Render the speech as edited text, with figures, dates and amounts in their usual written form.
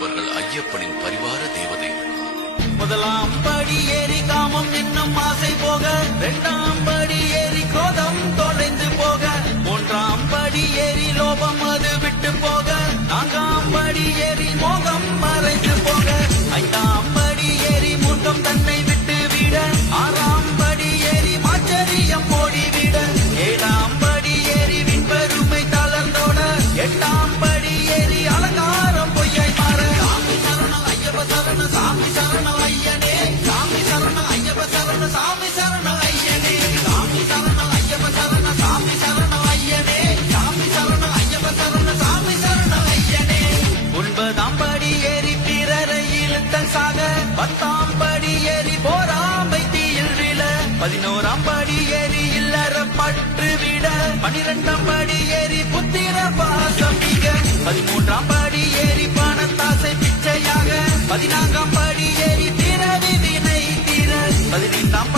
அவர்கள் ஐயப்பனின் பரிவார தேவதைகள். முதலாம் படி ஏறி காமம் என்னும் ஆசை போக, இரண்டாம் படி ஏறி கோதம் தொலைந்து போக, மூன்றாம் படி ஏறி லோபம் அது விட்டு போக, நான்காம் படி ஏறி மோகம் மறைந்து போக, ஐந்தாம் படி ஏறி மூர்க்கம் தன்னை விட்டு விட, ஆறாம் படி ஏறி ஆச்சரியம் ஓடிவிட, ஏழாம் படி ஏறி விண்பெருமை தளர்ந்தோட, எட்டாம் படி ஏறி அலங்காரம் பொய்யை மாற. சாமி சரணம் ஐயப்ப சரணம் சாமி சரணம் ஐயனே, சாமி சரணம் ஐயப்ப சரணம் சாமி சரணம் ஐயனே, சாமி சரணம் ஐயப்ப சரணம் சாமி சரணம் ஐயனே, சாமி சரணம் ஐயப்ப சரணம் சாமி சரணம் ஐயனே. ஒன்பதாம் படி ஏறி பிறரை இழுத்தல் சாக, பத்தாம் படி ஏறி போராமை தீயில் விழ, 11ஆம் படி ஏறி இல்லற பற்று விட, 12ஆம் படி ஏறி புத்திர பாசம் மிக, 13ஆம் படி ஏறி பணத்தாசை பிச்சையாக, 14ஆம் படி ஏறி பிறவி வினை தீர, 15ஆம்